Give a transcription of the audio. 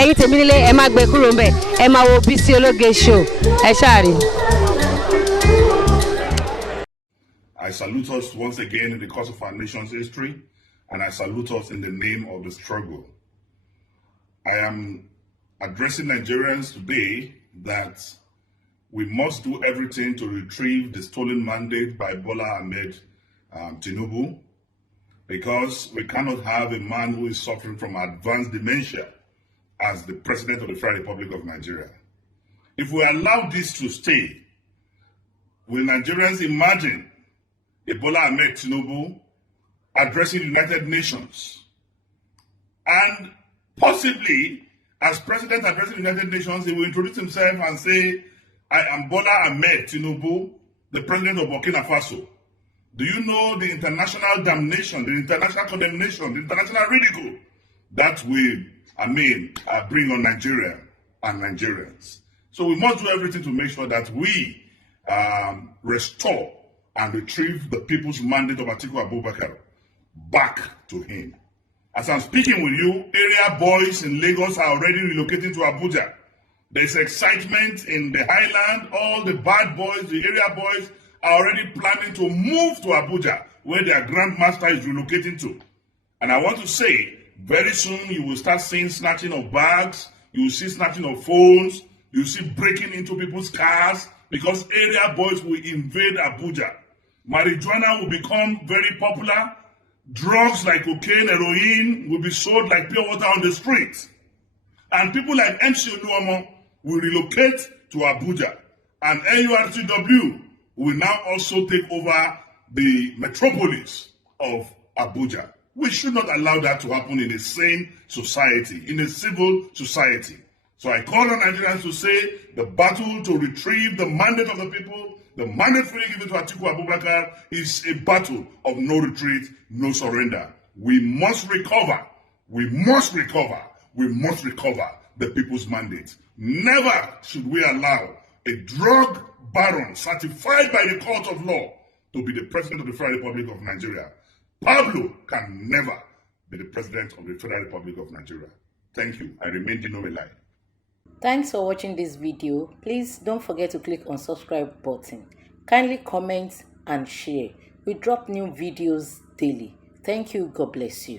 ẹ̀yin tèmi nílé ẹ má gbé kúrò ńbẹ̀ ẹ má wo Bisi Ologe Show ẹ ṣáàrí. I salute us once again in the course of our nation's history, and I salute us in the name of the struggle. I am addressing Nigerians today that we must do everything to retrieve the stolen mandate by Bola Ahmed Tinubu, because we cannot have a man who is suffering from advanced dementia as the President of the Federal Republic of Nigeria. If we allow this to stay, will Nigerians imagine Bola Ahmed Tinubu addressing the United Nations and possibly as President addressing the United Nations, he will introduce himself and say, I am Bola Ahmed Tinubu, the President of Burkina Faso. Do you know the international damnation, the international condemnation, the international ridicule that will, bring on Nigeria and Nigerians? So we must do everything to make sure that we restore and retrieve the people's mandate of Atiku Abubakar back to him. As I'm speaking with you, area boys in Lagos are already relocating to Abuja. There's excitement in the highland. All the bad boys, the area boys, are already planning to move to Abuja, where their grandmaster is relocating to. And I want to say, very soon you will start seeing snatching of bags, you will see snatching of phones, you will see breaking into people's cars, because area boys will invade Abuja. Marijuana will become very popular. Drugs like cocaine, heroin will be sold like pure water on the streets. And people like MC Oluomo will relocate to Abuja. And NURTW will now also take over the metropolis of Abuja. We should not allow that to happen in a sane society, in a civil society. So I call on Nigerians to say the battle to retrieve the mandate of the people, the mandate freely given to Atiku Abubakar, is a battle of no retreat, no surrender. We must recover. We must recover. We must recover the people's mandate. Never should we allow a drug baron certified by the court of law to be the President of the Federal Republic of Nigeria. Pablo can never be the President of the Federal Republic of Nigeria. Thank you. I remain Dino Melaye. Thanks for watching this video. Please don't forget to click on subscribe button. Kindly comment and share. We drop new videos daily. Thank you. God bless you.